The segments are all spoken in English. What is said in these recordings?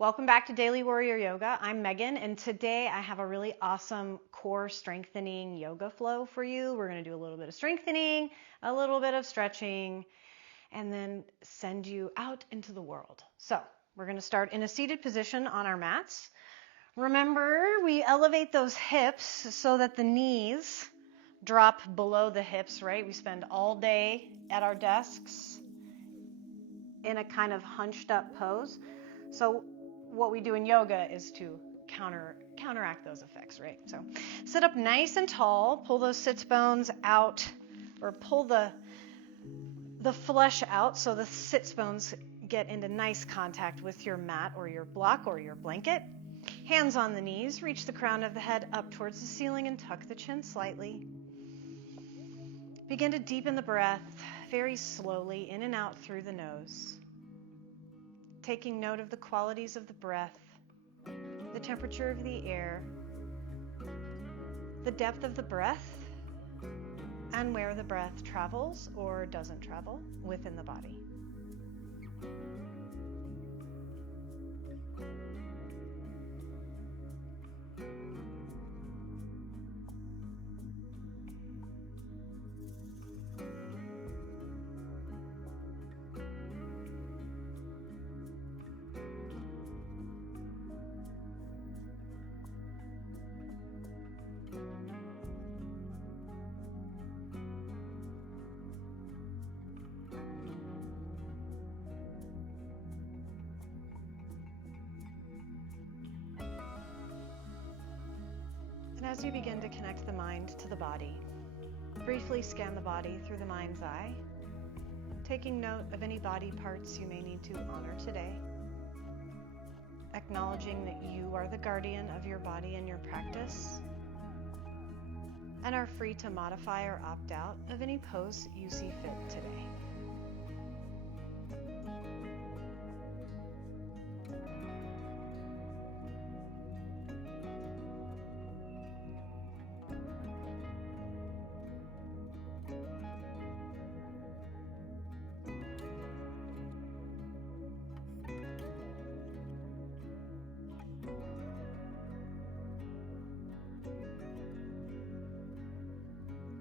Welcome back to Daily Warrior Yoga. I'm Megan, and today I have a really awesome core strengthening yoga flow for you. We're going to do a little bit of strengthening, a little bit of stretching, and then send you out into the world. So we're going to start in a seated position on our mats. Remember, we elevate those hips so that the knees drop below the hips, right? We spend all day at our desks in a kind of hunched up pose. So what we do in yoga is to counteract those effects, right? So sit up nice and tall, pull those sits bones out, or pull the flesh out so the sits bones get into nice contact with your mat or your block or your blanket. Hands on the knees, reach the crown of the head up towards the ceiling and tuck the chin slightly. Begin to deepen the breath very slowly in and out through the nose. Taking note of the qualities of the breath, the temperature of the air, the depth of the breath, and where the breath travels or doesn't travel within the body. And as you begin to connect the mind to the body, briefly scan the body through the mind's eye, taking note of any body parts you may need to honor today, acknowledging that you are the guardian of your body and your practice, and are free to modify or opt out of any pose you see fit today.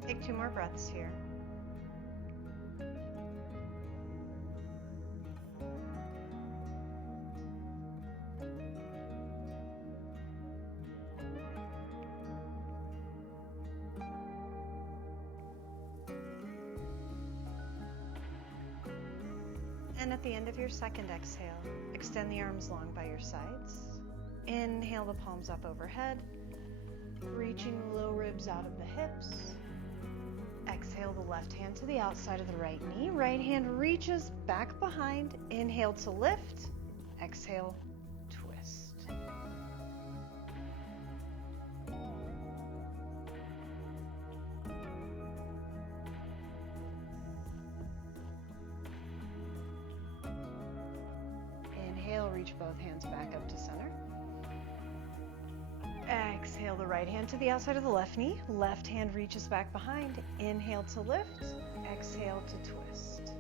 Take 2 more breaths here. And at the end of your second exhale, extend the arms long by your sides. Inhale the palms up overhead, reaching the low ribs out of the hips. Exhale the left hand to the outside of the right knee. Right hand reaches back behind. Inhale to lift. Exhale, twist. Inhale, reach both hands back up to center. Exhale the right hand to the outside of the left knee. Left hand reaches back behind. Inhale to lift. Exhale to twist.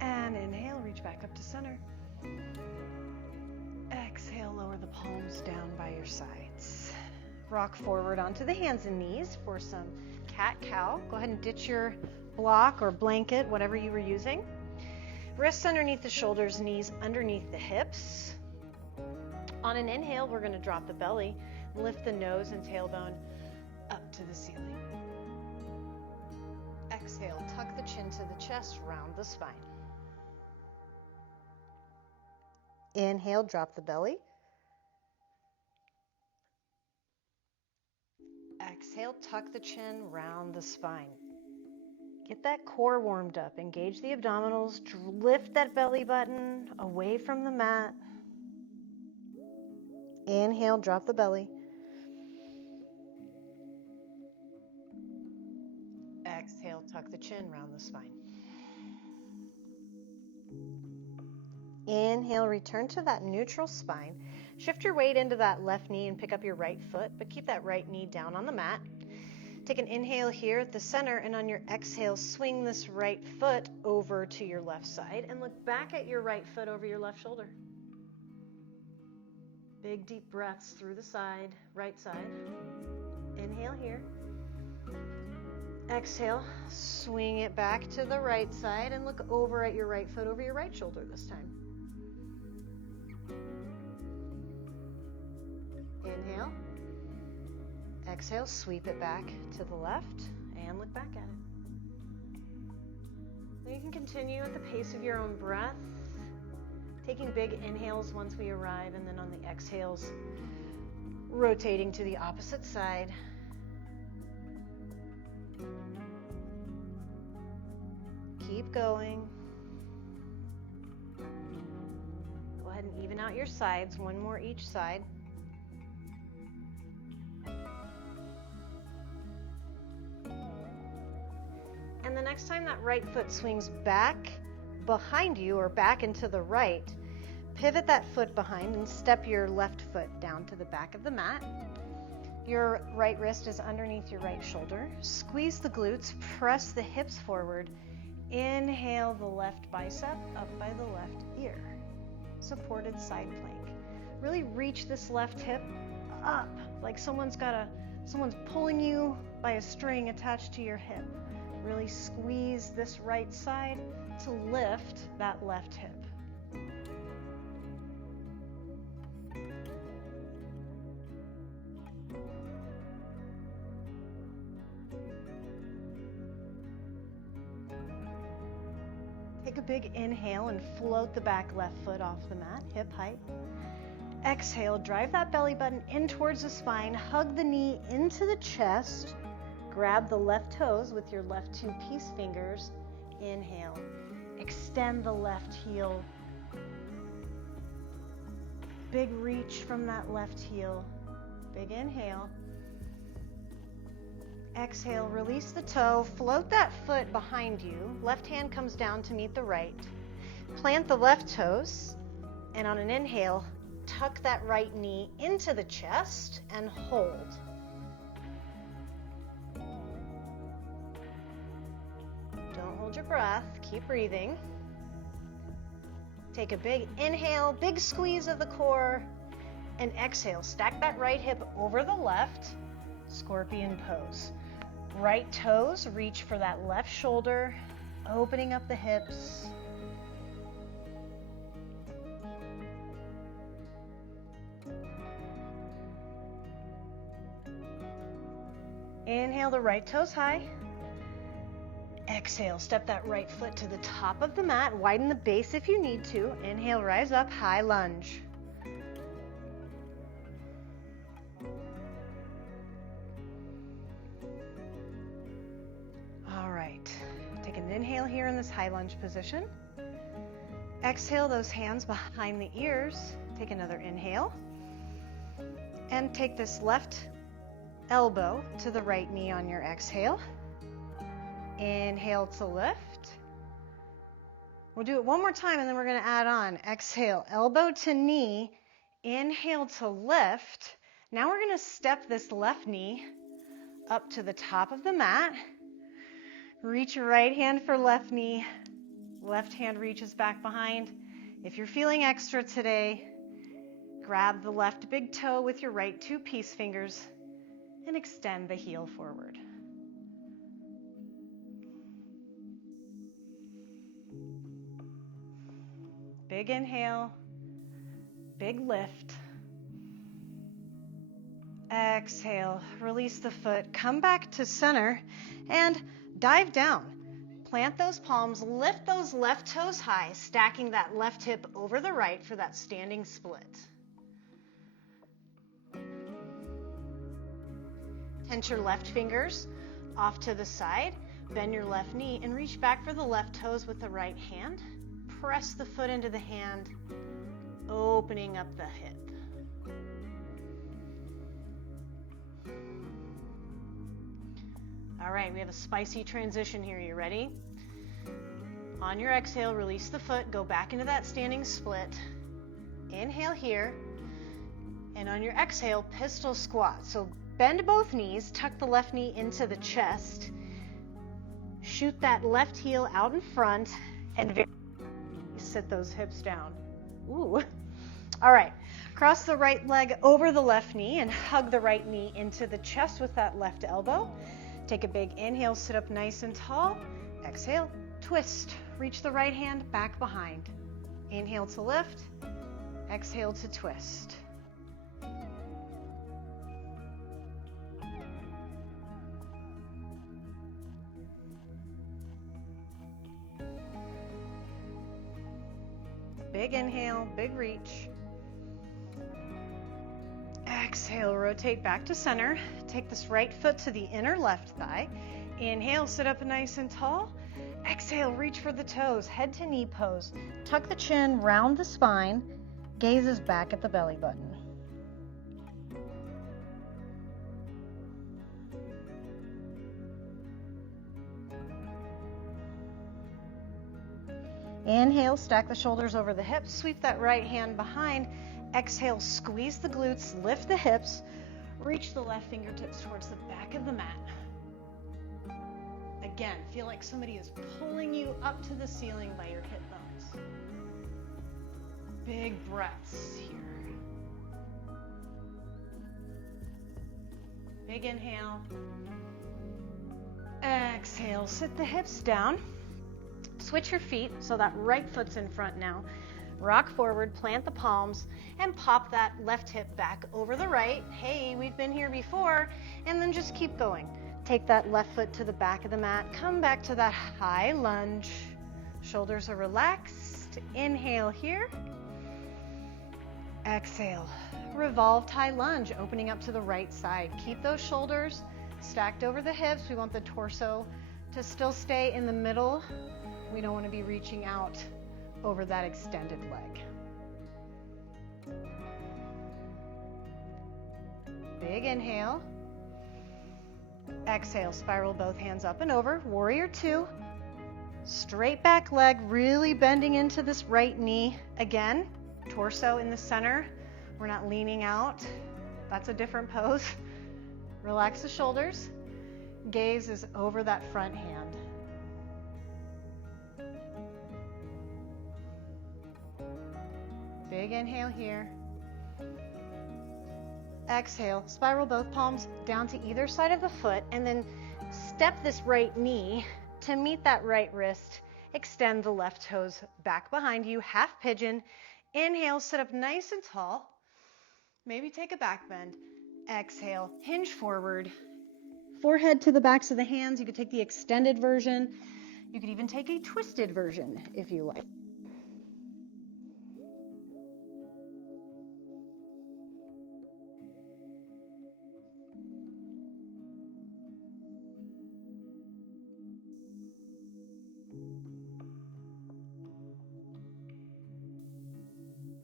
And inhale, reach back up to center. Exhale, lower the palms down by your sides. Rock forward onto the hands and knees for some cat-cow. Go ahead and ditch your block or blanket, whatever you were using. Wrists underneath the shoulders, knees underneath the hips. On an inhale, we're going to drop the belly, lift the nose and tailbone up to the ceiling. Exhale, tuck the chin to the chest, round the spine. Inhale, drop the belly. Exhale, tuck the chin, round the spine. Get that core warmed up. Engage the abdominals. Lift that belly button away from the mat. Inhale, drop the belly. Exhale, tuck the chin, round the spine. Inhale, return to that neutral spine. Shift your weight into that left knee and pick up your right foot, but keep that right knee down on the mat. Take an inhale here at the center, and on your exhale, swing this right foot over to your left side and look back at your right foot over your left shoulder. Big deep breaths through the side, right side. Inhale here. Exhale, swing it back to the right side and look over at your right foot over your right shoulder this time. Inhale. Exhale, sweep it back to the left and look back at it. Then you can continue at the pace of your own breath, taking big inhales once we arrive, and then on the exhales, rotating to the opposite side. Keep going. Go ahead and even out your sides, one more each side. And the next time that right foot swings back behind you or back into the right, pivot that foot behind and step your left foot down to the back of the mat. Your right wrist is underneath your right shoulder. Squeeze the glutes, press the hips forward. Inhale the left bicep up by the left ear. Supported side plank. Really reach this left hip up, like someone's pulling you by a string attached to your hip. Really squeeze this right side to lift that left hip. Take a big inhale and float the back left foot off the mat, hip height. Exhale, drive that belly button in towards the spine, hug the knee into the chest. Grab the left toes with your left two peace fingers. Inhale. Extend the left heel. Big reach from that left heel. Big inhale. Exhale, release the toe. Float that foot behind you. Left hand comes down to meet the right. Plant the left toes. And on an inhale, tuck that right knee into the chest and hold. Don't hold your breath, keep breathing. Take a big inhale, big squeeze of the core, and exhale. Stack that right hip over the left, scorpion pose. Right toes reach for that left shoulder, opening up the hips. Inhale the right toes high. Exhale, step that right foot to the top of the mat. Widen the base if you need to. Inhale, rise up, high lunge. All right, take an inhale here in this high lunge position. Exhale those hands behind the ears. Take another inhale. And take this left elbow to the right knee on your exhale. Inhale to lift. We'll do it one more time and then we're going to add on. Exhale, elbow to knee. Inhale to lift. Now we're going to step this left knee up to the top of the mat. Reach your right hand for left knee. Left hand reaches back behind. If you're feeling extra today, grab the left big toe with your right two peace fingers and extend the heel forward. Big inhale, big lift. Exhale, release the foot, come back to center and dive down. Plant those palms, lift those left toes high, stacking that left hip over the right for that standing split. Tense your left fingers off to the side, bend your left knee and reach back for the left toes with the right hand. Press the foot into the hand, opening up the hip. All right, we have a spicy transition here. You ready? On your exhale, release the foot, go back into that standing split. Inhale here. And on your exhale, pistol squat. So bend both knees, tuck the left knee into the chest, shoot that left heel out in front, and sit those hips down. Ooh. All right, cross the right leg over the left knee and hug the right knee into the chest with that left elbow. Take a big inhale, sit up nice and tall. Exhale, twist. Reach the right hand back behind. Inhale to lift, exhale to twist. Big inhale, big reach. Exhale, rotate back to center. Take this right foot to the inner left thigh. Inhale, sit up nice and tall. Exhale, reach for the toes, head to knee pose. Tuck the chin, round the spine. Gaze is back at the belly button. Inhale, stack the shoulders over the hips, sweep that right hand behind. Exhale, squeeze the glutes, lift the hips, reach the left fingertips towards the back of the mat. Again, feel like somebody is pulling you up to the ceiling by your hip bones. Big breaths here. Big inhale. Exhale, sit the hips down. Switch your feet so that right foot's in front now. Rock forward, plant the palms, and pop that left hip back over the right. Hey, we've been here before. And then just keep going. Take that left foot to the back of the mat. Come back to that high lunge. Shoulders are relaxed. Inhale here. Exhale. Revolved high lunge, opening up to the right side. Keep those shoulders stacked over the hips. We want the torso to still stay in the middle. We don't want to be reaching out over that extended leg. Big inhale. Exhale, spiral both hands up and over. Warrior two. Straight back leg, really bending into this right knee. Again, torso in the center. We're not leaning out. That's a different pose. Relax the shoulders. Gaze is over that front hand. Big inhale here. Exhale, spiral both palms down to either side of the foot, and then step this right knee to meet that right wrist. Extend the left toes back behind you, half pigeon. Inhale, sit up nice and tall. Maybe take a back bend. Exhale, hinge forward. Forehead to the backs of the hands. You could take the extended version. You could even take a twisted version if you like.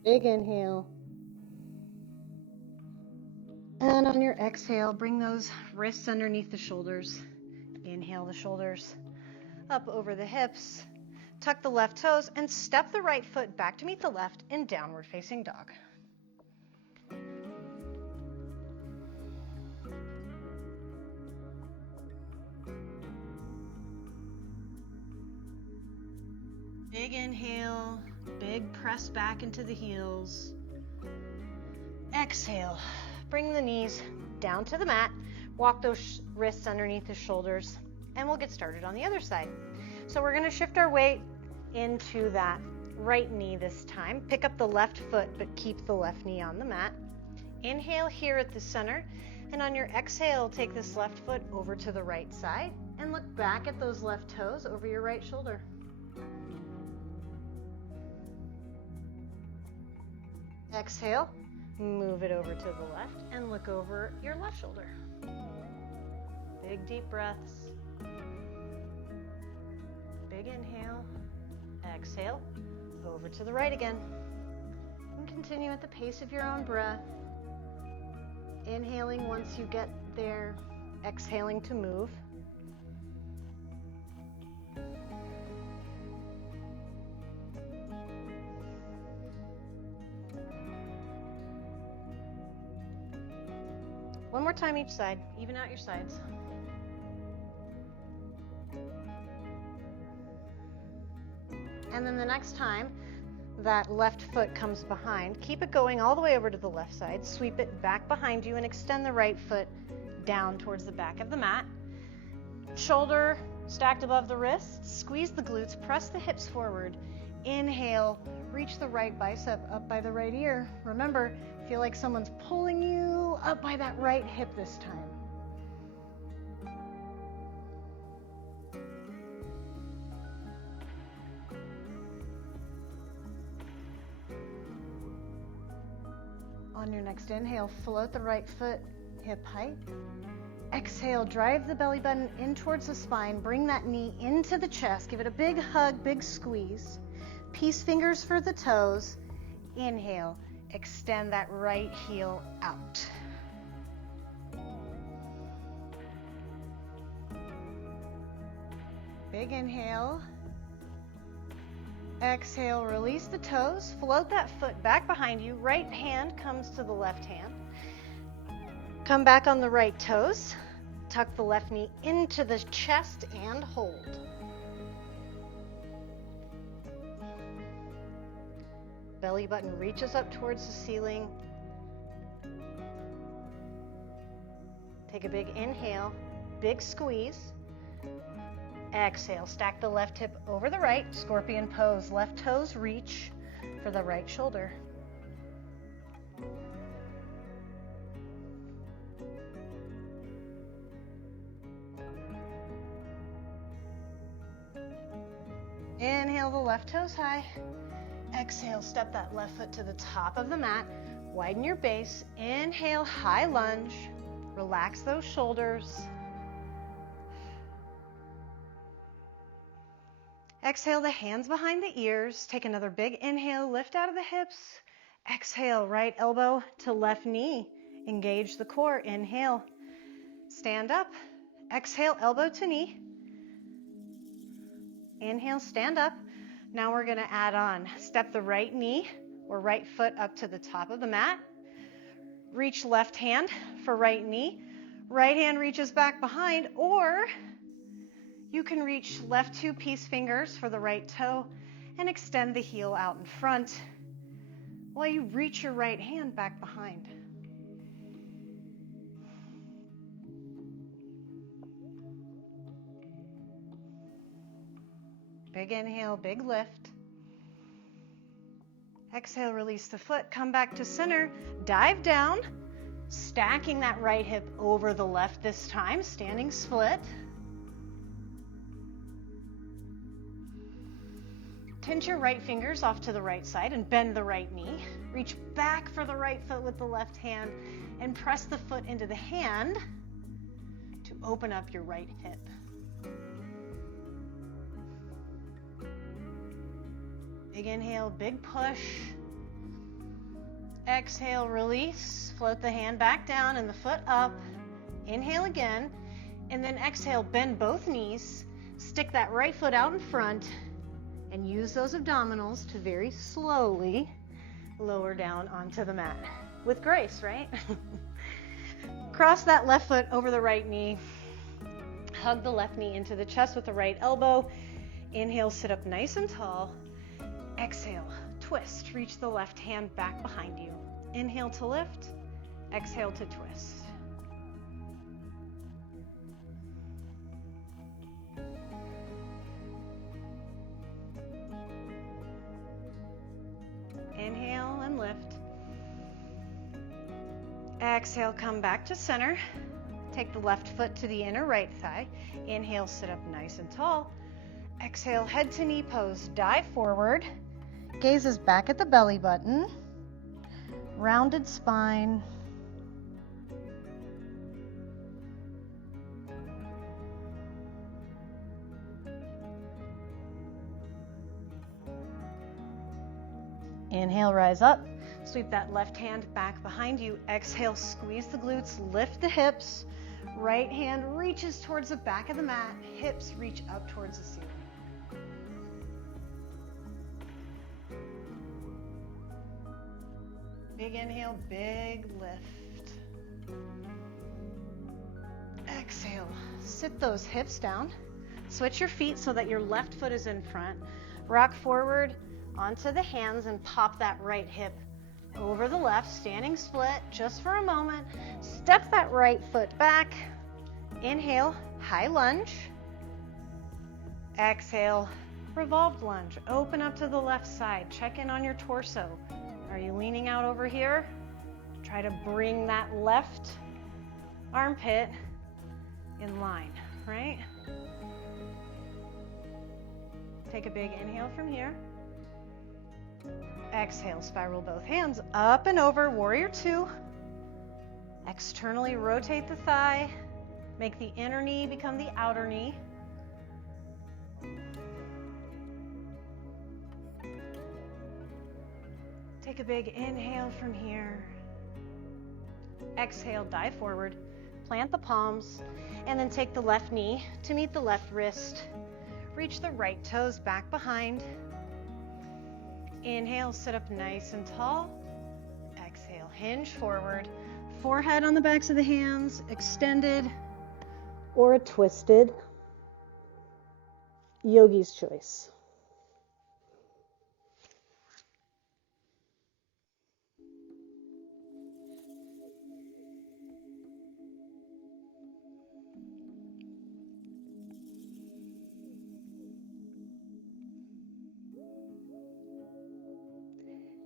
Big inhale. And on your exhale, bring those wrists underneath the shoulders. Inhale the shoulders up over the hips. Tuck the left toes and step the right foot back to meet the left in downward facing dog. Big inhale, big press back into the heels. Exhale, bring the knees down to the mat. Walk those wrists underneath the shoulders, and we'll get started on the other side. So we're going to shift our weight into that right knee this time. Pick up the left foot, but keep the left knee on the mat. Inhale here at the center, and on your exhale, take this left foot over to the right side, and look back at those left toes over your right shoulder. Exhale, move it over to the left and look over your left shoulder. Big deep breaths. Big inhale. Exhale, over to the right again. And continue at the pace of your own breath. Inhaling once you get there, exhaling to move. One more time each side. Even out your sides. And then the next time that left foot comes behind, keep it going all the way over to the left side. Sweep it back behind you and extend the right foot down towards the back of the mat. Shoulder stacked above the wrists. Squeeze the glutes. Press the hips forward. Inhale. Reach the right bicep up by the right ear. Remember, feel like someone's pulling you up by that right hip this time. On your next inhale, float the right foot hip height. Exhale, drive the belly button in towards the spine. Bring that knee into the chest. Give it a big hug, big squeeze. Peace fingers for the toes. Inhale, extend that right heel out. Big inhale. Exhale, release the toes. Float that foot back behind you. Right hand comes to the left hand. Come back on the right toes. Tuck the left knee into the chest and hold. Belly button reaches up towards the ceiling. Take a big inhale, big squeeze. Exhale, stack the left hip over the right, scorpion pose. Left toes reach for the right shoulder. Inhale, the left toes high. Exhale, step that left foot to the top of the mat. Widen your base. Inhale, high lunge. Relax those shoulders. Exhale, the hands behind the ears. Take another big inhale, lift out of the hips. Exhale, right elbow to left knee. Engage the core. Inhale, stand up. Exhale, elbow to knee. Inhale, stand up. Now we're going to add on. Step the right knee or right foot up to the top of the mat. Reach left hand for right knee. Right hand reaches back behind, or you can reach left two peace fingers for the right toe and extend the heel out in front while you reach your right hand back behind. Big inhale, big lift. Exhale, release the foot, come back to center, dive down, stacking that right hip over the left this time, standing split. Pinch your right fingers off to the right side and bend the right knee. Reach back for the right foot with the left hand and press the foot into the hand to open up your right hip. Big inhale, big push. Exhale, release. Float the hand back down and the foot up. Inhale again. And then exhale, bend both knees. Stick that right foot out in front and use those abdominals to very slowly lower down onto the mat. With grace, right? Cross that left foot over the right knee. Hug the left knee into the chest with the right elbow. Inhale, sit up nice and tall. Exhale, twist. Reach the left hand back behind you. Inhale to lift. Exhale to twist. Inhale and lift. Exhale, come back to center. Take the left foot to the inner right thigh. Inhale, sit up nice and tall. Exhale, head to knee pose. Dive forward. Gaze is back at the belly button. Rounded spine. Inhale, rise up. Sweep that left hand back behind you. Exhale, squeeze the glutes, lift the hips. Right hand reaches towards the back of the mat. Hips reach up towards the ceiling. Big inhale, big lift. Exhale, sit those hips down. Switch your feet so that your left foot is in front. Rock forward onto the hands and pop that right hip over the left, standing split just for a moment. Step that right foot back. Inhale, high lunge. Exhale, revolved lunge. Open up to the left side. Check in on your torso. Are you leaning out over here? Try to bring that left armpit in line, right? Take a big inhale from here. Exhale, spiral both hands up and over, warrior two. Externally rotate the thigh. Make the inner knee become the outer knee. Take a big inhale from here. Exhale, dive forward. Plant the palms, and then take the left knee to meet the left wrist. Reach the right toes back behind. Inhale, sit up nice and tall. Exhale, hinge forward. Forehead on the backs of the hands, extended or a twisted. Yogi's choice.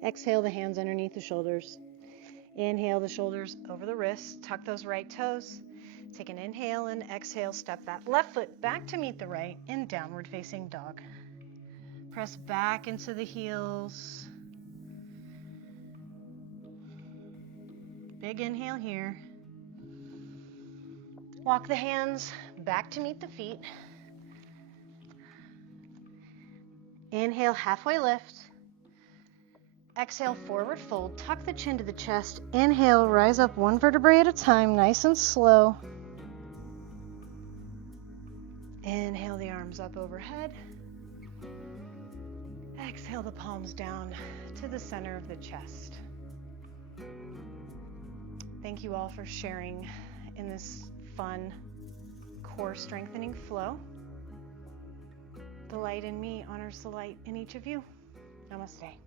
Exhale the hands underneath the shoulders. Inhale the shoulders over the wrists. Tuck those right toes. Take an inhale and exhale. Step that left foot back to meet the right in downward facing dog. Press back into the heels. Big inhale here. Walk the hands back to meet the feet. Inhale, halfway lift. Exhale, forward fold. Tuck the chin to the chest. Inhale, rise up one vertebrae at a time, nice and slow. Inhale the arms up overhead. Exhale the palms down to the center of the chest. Thank you all for sharing in this fun core strengthening flow. The light in me honors the light in each of you. Namaste.